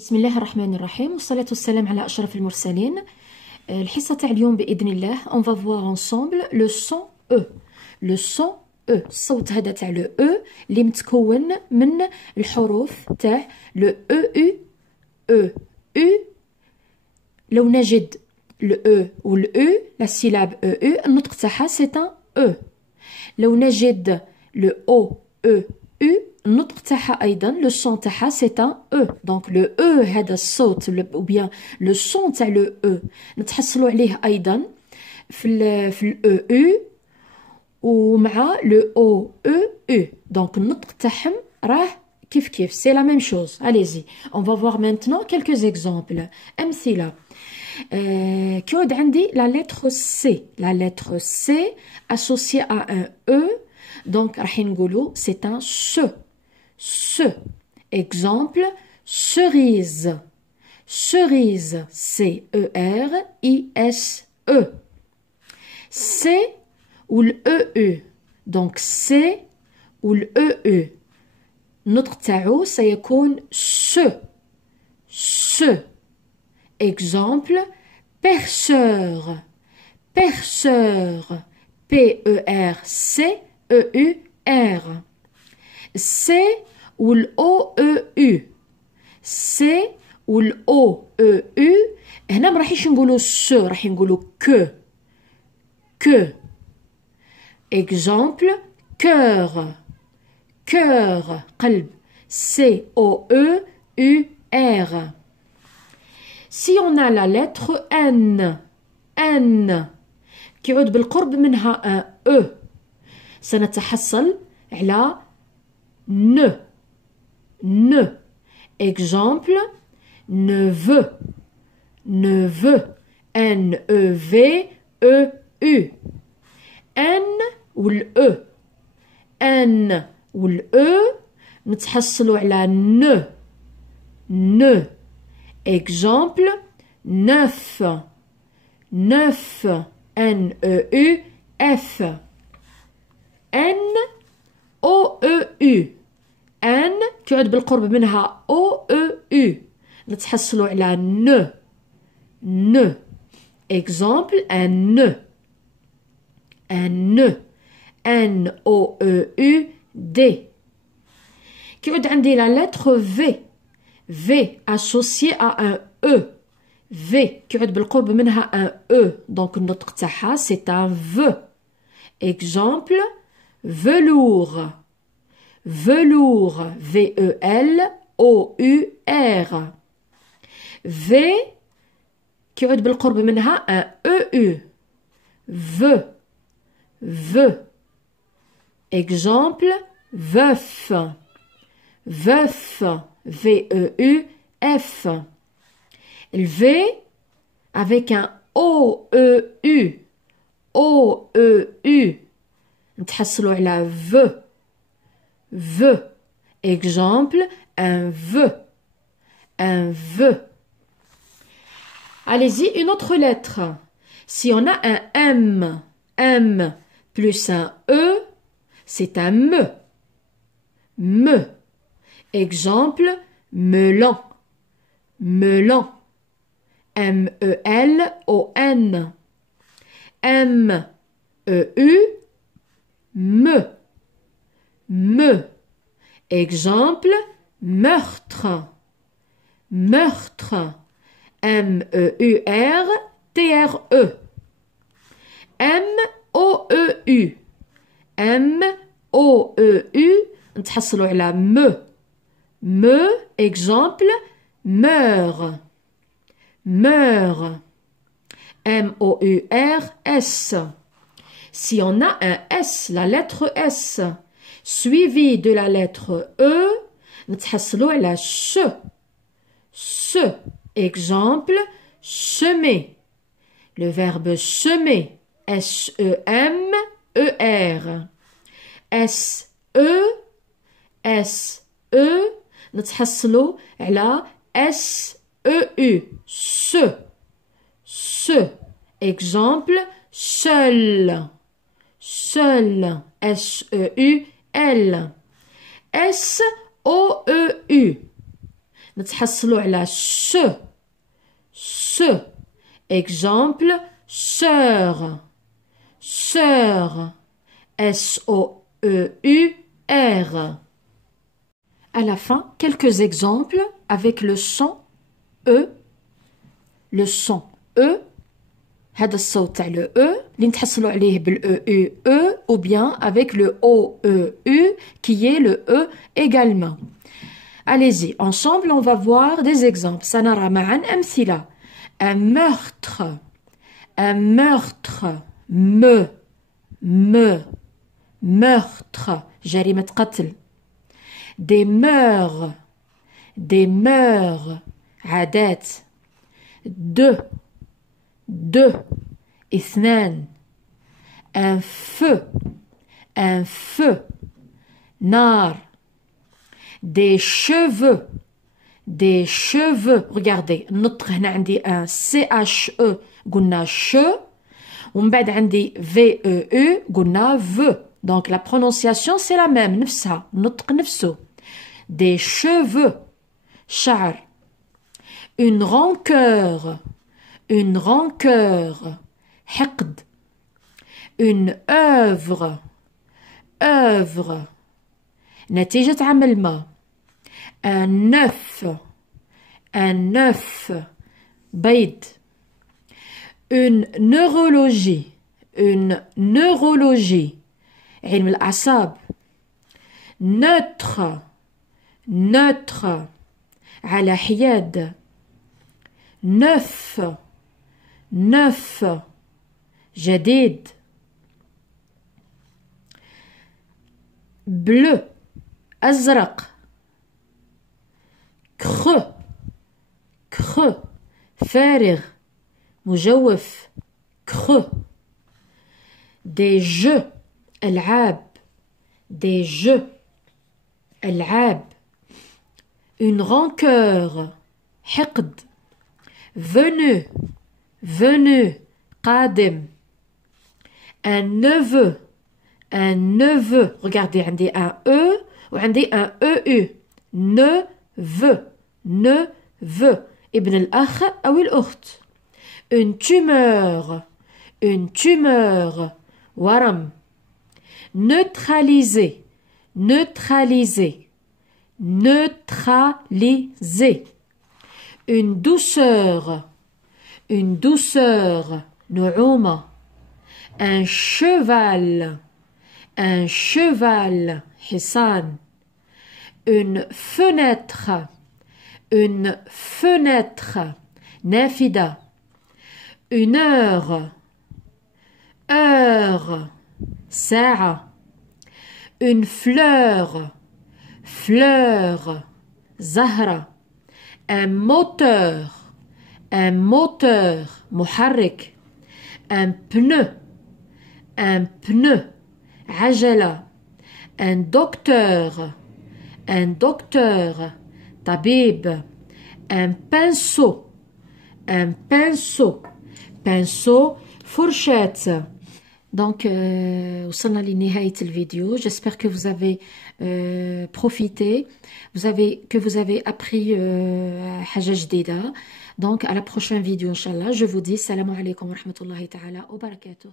بسم الله الرحمن الرحيم والصلاة والسلام على أشرف المرسلين. الحصة تاع اليوم بإذن الله on va voir ensemble le son E. le son E الصوت هذا تاع le E اللي متكون من الحروف تاع le EU E U. لو نجد le E و le U la syllabe EU النطق تاعها c'est un E. لو نجد le O E U النطق تاعها أيضا لو سون تاعها سي ان او. دونك لو او هذا الصوت او بيان لو سون تاع لو او نتحصلوا عليه أيضا في الاو او ومع لو او او. دونك النطق تاعهم راه كيف كيف سي لا ميم شوز. allez-y on va voir maintenant quelques exemples. أمثلة. كيعود عندي la lettre C associée à un E. Donc راح نقولوا c'est un ce. Exemple, cerise. Cerise, C-E-R-I-S-E. C ou le E-E. Donc C ou le E-E. Notre تاعو سيكون ce. Exemple, perceur. Perceur. P-E-R-C-E-U-R. C ou le O-E-U. C ou le O-E-U. هنا ما راحش نقولوا س راح نقولوا que. Exemple, cœur. قلب. C-O-E-U-R. Si on a la lettre N كيعود بالقرب منها un E سنتحصل على ne. Exemple, neveu. N-E-V-E-U. N ou le E نتحصلوا على ne. Exemple, neuf. N-E-U-F. N-O-E-U. N كيعود بالقرب منها O-E-U نتحصلوا على ne. Exemple, un nœud. N-O-E-U-D. كيعود عندي la lettre V associée à un E. V كيعود بالقرب منها un E. Donc النطق تاعها c'est un V. Exemple, velours. V-E-L-O-U-R. V كيعود بالقرب منها un E-U. V. Exemple, veuf. V-E-U-F. Le V avec un O-E-U. نتحصلوا على V. Exemple, un vœu. Allez-y, une autre lettre. Si on a un M plus un E, c'est un me. Exemple, melon. M-E-L-O-N. M-E-U, me. Exemple, meurtre. M-E-U-R-T-R-E. M-O-E-U. نتحصلوا على me. Exemple, meurt. M-O-U-R-S. Si on a un S, la lettre S, suivi de la lettre E, نتحصلوا على ce. Exemple, semer. Le verbe semer. S-E-M-E-R. S-E. نتحصلوا على S-E-U. ce. Exemple, seul. S-E-U-L. S-O-E-U. نتحصلوا على ce. Exemple, sœur. Sœur. S-O-E-U-R. À la fin, quelques exemples avec le son E. Le son E. هذا الصوت تاع le E اللي نتحصلوا عليه بال E ou bien avec le O-E-U qui est le E également. Allez-y, ensemble on va voir des exemples. سنرى معا أمثلة. Un meurtre. Un meurtre. Meurtre. جريمة قتل. Des mœurs. Des mœurs. عادات. Deux. اثنان. Un feu. نار. Des cheveux. Regardez, النطق هنا عندي un CHE قلنا ش ومن بعد عندي VEU قلنا V. Donc la prononciation c'est la même نفسها النطق نفسه. Des cheveux. شعر. Une rancœur. حقد. Une œuvre. نتيجة عمل ما. Un œuf. بيض. Une neurologie. علم الأعصاب. Neutre. على حياد. Neuf. جديد. Bleu. أزرق. creux. فارغ. مجوف. creux. Des jeux. ألعاب. ألعاب. Une rancœur. حقد. venu. قادم. Un neveu. Regardez, عندي un E وعندي un EU. neveu. ابن الأخ أو الأخت. Une tumeur. ورم. Neutraliser. Une douceur. نعومة. Un cheval. حصان. Une fenêtre. نافذة. Une heure. ساعة. Une fleur. زهرة. Un moteur. محرك. Un pneu. عجلة. Un docteur. طبيب. Un pinceau. فرشاة. Donc, وصلنا لنهاية الفيديو. J'espère que vous avez profité, que vous avez appris حاجة جديدة. Donc, à la prochaine vidéo, Inch'Allah. Je vous dis, salam alaikum wa rahmatullahi ta'ala wa barakatuh.